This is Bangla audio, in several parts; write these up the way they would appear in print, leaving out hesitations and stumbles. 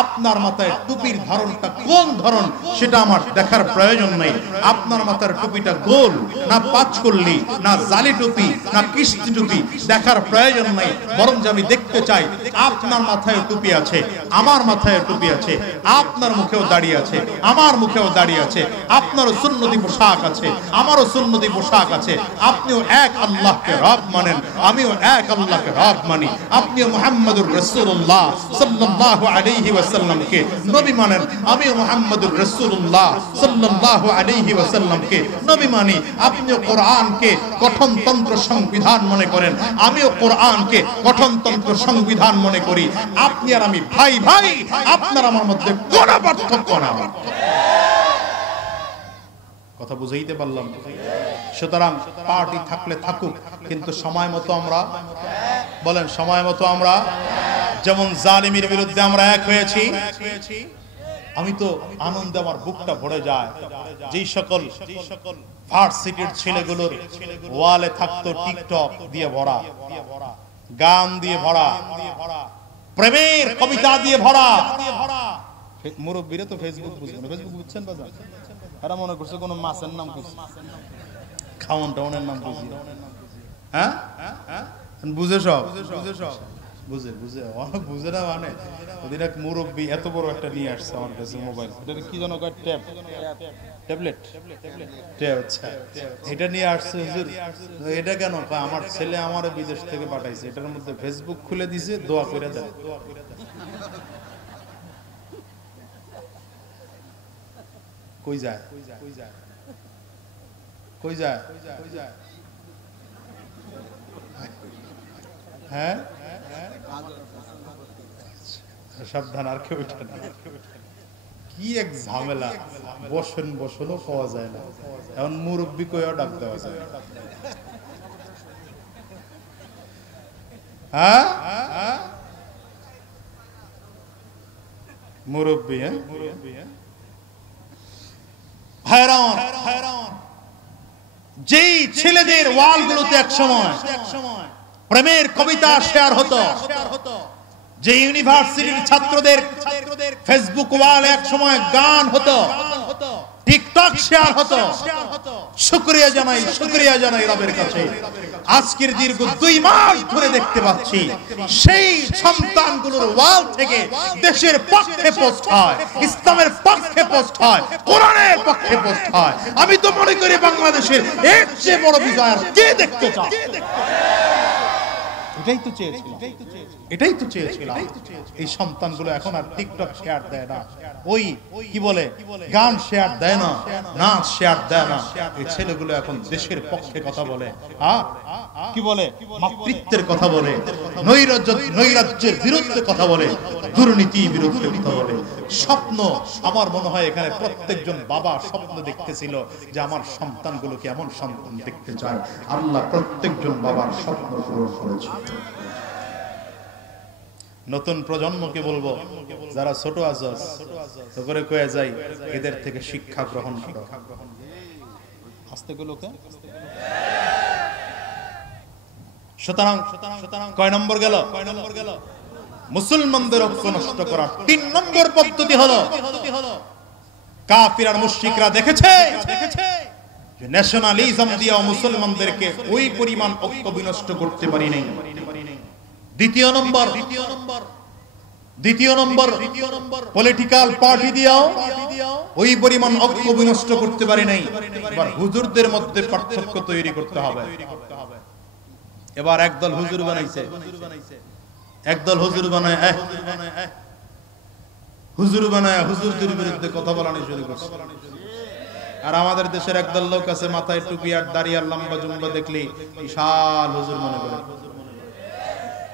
আপনার মাথায় টুপির ধরনটা কোন ধরন সেটা আমার দেখার প্রয়োজন নেই। আপনার মাথার টুপিটা গোল না পাঁচকল্লি না জালি টুপি না কিস্তি টুপি দেখার প্রয়োজন নেই, বরং আমি দেখতে চাই আপনার মাথায় টুপি আছে, আমার মাথায় টুপি আছে, আপনার মুখেও দাড়ি আছে, আমার মুখেও দাড়ি আছে, আপনারও সুন্নতি পোশাক আছে, আমারও সুন্নতি পোশাক আছে। আপনিও এক আল্লাহকে রব মানেন, আমিও এক আল্লাহকে রব মানি। আপনিও মুহাম্মদুর রাসূলুল্লাহ সাল্লাল্লাহু আলাইহি ওয়াসাল্লামকে নবী মানেন, আমিও মুহাম্মদুর রাসূলুল্লাহ সাল্লাল্লাহু আলাইহি ওয়াসাল্লামকে নবী মানি। আপনিও কোরআনকে গঠনতন্ত্র সংবিধান মনে করেন, আমিও কোরআনকে গঠনতন্ত্র সংবিধান মনে করি। আপনি আর আমি ভাই ভাই, আপনার আমার মধ্যে কোনো পার্থক্য না। কথা বুঝাইতে পারলাম? সুতরাং পার্টি থাকলে থাকুক, কিন্তু সময় মতো আমরা বলেন, সময় মতো আমরা যেমন জালিমের বিরুদ্ধে আমরা এক হয়েছি। আমি তো আনন্দে আমার বুকটা ভরে যায়। যেই সকল ভার্সিটির ছেলেগুলোর ওয়ালে থাকতো টিকটক দিয়ে ভরা, গান দিয়ে ভরা, প্রেমের কবিতা দিয়ে ভরা। মুরব্বীরা তো ফেসবুক বুঝবেন, ফেসবুক বুঝছেন বাজার? এরা মনে করছে কোন মাছের নাম বুঝছে, খাওয়ান টাউনের নাম বুঝি। হ্যাঁ বুঝে সব, বুঝে বুঝে অনেক বুঝে না। মানে ওদের এক মুরব্বী এত বড় একটা নিয়ে আসছে আমার কাছে মোবাইল, এটা কি যেন ট্যাবলেট, আচ্ছা এটা নিয়ে আসছে হুজুর। এটা কেন? আমার ছেলে আমার বিদেশ থেকে পাঠাইছে, এটার মধ্যে ফেসবুক খুলে দিছে, দোয়া করে দেয়। কই যায় কই যায়? হ্যাঁ সাবধান, আর কেউ উঠে না। কি এক ঝামেলা, বসনও পাওয়া যায় না, এখন মুরব্বী কইও ডাক দেওয়া যায়। হ্যাঁ মুরব্বী, যেই ছেলেদের ওয়ালগুলোতে এক সময় প্রেমের কবিতা শেয়ার হতো, যে ইউনিভার্সিটির ছাত্রদের ফেসবুক ওয়াল এক সময় গান হতো, টিকটক শেয়ার হতো, শুকরিয়া জানাই রবের কাছে। আজকের দীর্ঘ 2 মাস ধরে দেখতে পাচ্ছি সেই সন্তানগুলোর ওয়াল থেকে দেশের পক্ষে পোস্ট হয়, ইসলামের পক্ষে পোস্ট হয়, কোরআনের পক্ষে পোস্ট হয়। আমি তো মনে করি বাংলাদেশের এর চেয়ে বড় বিজয় আর কে দেখতে চায়? এটাই তো চেয়েছিলাম। এই সন্তানগুলো এখন আর টিকটক শেয়ার দেয় না, ওই কি বলে গান শেয়ার দেয় না, নাচ শেয়ার দেয় না। এই ছেলেগুলো এখন দেশের পক্ষে কথা বলে, কি বলে মাতৃত্বের কথা বলে, নৈরাজ্যের বিরুদ্ধে কথা বলে, দুর্নীতির বিরুদ্ধে কথা বলে। স্বপ্ন, আমার মনে হয় এখানে প্রত্যেকজন বাবা স্বপ্ন দেখতেছিল যে আমার সন্তানগুলোকে এমন সন্তান দেখতে চায়। আল্লাহ প্রত্যেকজন বাবার স্বপ্ন পূরণ করেছে। নতুন প্রজন্মকে বলবো, যারা ছোট আছো তো করে কয়ে যাই, এদের থেকে শিক্ষা গ্রহণ করো। আস্তে গুলোকে সুতরাং কয় নম্বর গেল? মুসলমানদের ঐক্য নষ্ট করার 3 নম্বর পদ্ধতি হলো, কাফির আর মুশরিকরা দেখেছে যে ন্যাশনালিজম দিয়ে মুসলমানদেরকে ওই পরিমাণ ঐক্য বিনষ্ট করতে পারি নাই। দ্বিতীয় নম্বর পলিটিক্যাল পার্টি দিয়েও ওই পরিমাণ ঐক্য বিনষ্ট করতে পারি নাই। এবার হুজুরদের মধ্যে পার্থক্য তৈরি করতে হবে। এবার একদল হুজুর বানাইছে, একদল হুজুর বানায় হুজুরদের বিরুদ্ধে কথা বলানো শুরু করছে। আর আমাদের দেশের একদল লোক আছে, মাথায় টুপি আর দাড়ি আর লম্বা জুম্বা দেখলেই বিশাল হুজুর মনে করে।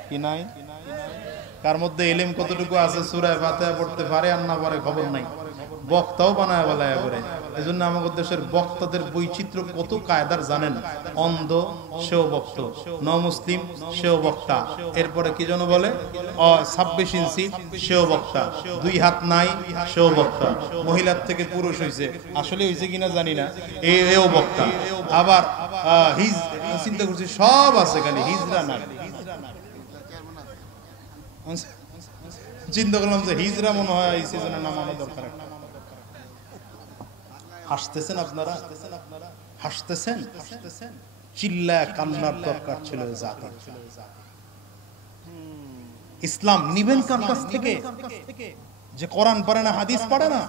কি নাই? কার মধ্যে ইলম কতটুকু আছে, সূরা ফাতিহা পড়তে পারে আর না পারে খবর নাই, বক্তাও বানায় বলায় করে। এজন্য আমাদের দেশের বক্তাদের বৈচিত্র্য কত কায়দার জানেন? অন্ধ সেও বক্তা, মুসলিম সেও বক্তা, এরপরে কি যেন বলে 26 ইঞ্চি সেও বক্তা, 2 হাত নাই সেও বক্তা, মহিলার থেকে পুরুষ হইছে, আসলে হইছে কিনা জানি না, এও বক্তা। আবার চিন্তা করছি সব আছে, খালি হিজড়া না। চিন্তা করলাম যে হিজরা মনে হয় এই সিজনে নামানো দরকার। হাসতেছেন আপনারা, হাসতেছেন। চিল্লা কান্নার দরকার ছিল জাতির। ইসলাম নিবেন কার কাছ থেকে? যে কোরআন পড়ে না, হাদিস পড়ে না।